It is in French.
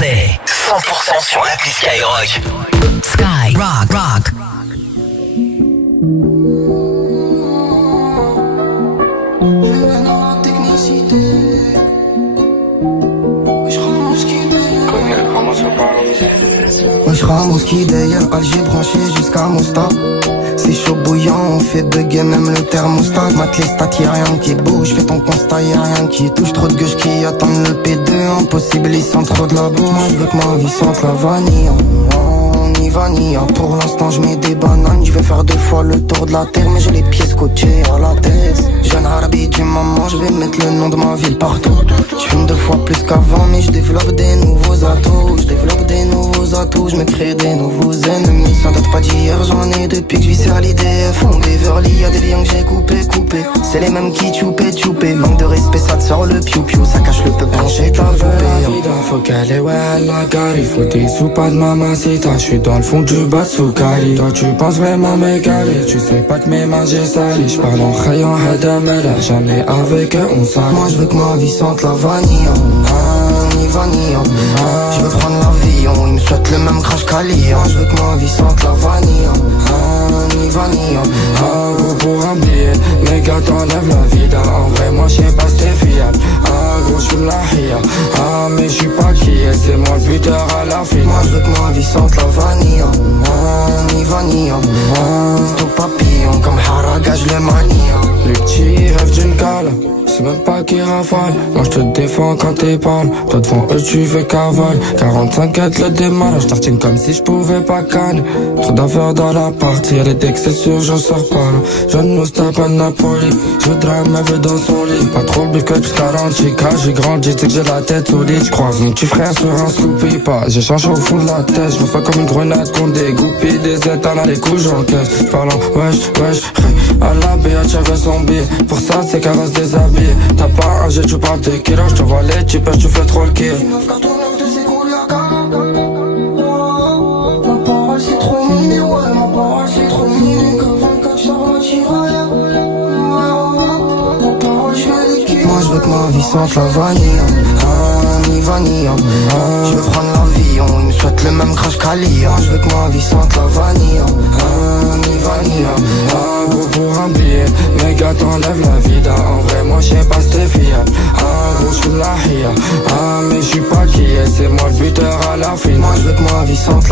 C'est 100% sur l'appli Skyrock. Sky Rock Rock. Wesh Ramos qui d'ailleurs Alger branché jusqu'à Mostar. C'est chaud bouillant, on fait bugger même le thermostat. Mate les stats, y'a rien qui bouge, fais ton constat, y'a rien qui touche. Trop de gauche qui attendent le P2, impossible ils sentent trop de la boue. Moi je veux que ma vie sente la vanille. On y va ni pour l'instant je mets des bananes. Je vais faire 2 fois le tour de la terre mais j'ai les pieds scotchés à la tête. Jeune arabe du maman, je vais mettre le nom de ma ville partout. Je fume 2 fois plus qu'avant mais je développe des nouveaux atouts. Je développe des nouveaux atouts, je me crée des nouveaux ennemis. Ça date pas d'hier, j'en ai depuis que je vis sur l'IDF. On Beverly, y'a des liens que j'ai coupé. C'est les mêmes qui choupé. Manque de respect, ça te sort le piou-piou. Ça cache le peu penché, ta vie. Faut qu'elle est ouais à la gare. Il faut des sous, pas de mamacita. J'suis dans le fond du bas de Soukari. Toi tu penses vraiment m'égaler. Tu sais pas que mes mains j'ai sali. J'parle en rayon Hadamela. Jamais avec eux on s'en. Moi je veux que ma vie sente la vanille. Ni vanille. Je veux prendre l'avion. Ils me souhaitent le même crash qu'Ali. Moi je veux que ma vie sente la vanille. Ni vanille. Pour un billet, mes gars t'enlèvent la vida. En vrai moi j'sais pas si t'es fiable. Gros j'fume la hia. Mais j'suis pas qui est, c'est moi le buteur à la finale. Moi je veux que ma vie sente la vanille. Ni vanille. Tout papillon comme Haragage le mania. Les petits rêvent d'une cale, c'est même pas qui rafale. Moi je te défends quand t'es parle. Toi devant eux tu fais cavale. 45 quêtes le démarrage. J'tartine comme si je pouvais pas canner. Trop d'affaires dans la partie. Les decks c'est sûr j'en sors pas là. Jeune moustache pas de Napoli. Je voudrais ma vie dans son lit. Pas trop le bif que tu t'arranges. Quand j'ai grandi c'est que j'ai la tête solide. J'croise mon petit frère sur un scoopy pas. J'ai changé au fond de la tête. J'me sens comme une grenade qu'on dégoupille. Des états là les coups j'encaisse. J'parle en wesh. À la BH j'avais son billet. Pour ça c'est qu'elle reste déshabillée. T'as pas un jet, tu parles de kilo. J'te vois les types, tu fais trop le kill. Ma parole c'est trop miné, ouais, ma parole c'est trop miné. Comme 24 ça retire rien. Ma parole je vais liquer. Moi je veux que ma vie sente la vanille. Ni vanille. Je veux prendre l'avion, ils me souhaitent le même crash qu'Ali. Moi je veux que ma vie sente la vanille. Ni vanille. Gros pour un billet, mes gars t'enlèvent la vida. En vrai moi j'sais pas si t'es fiable. Gros j'fume la hia. Mais j'suis pas qui est, c'est moi le buteur à la finale. Moi je veux que ma vie sente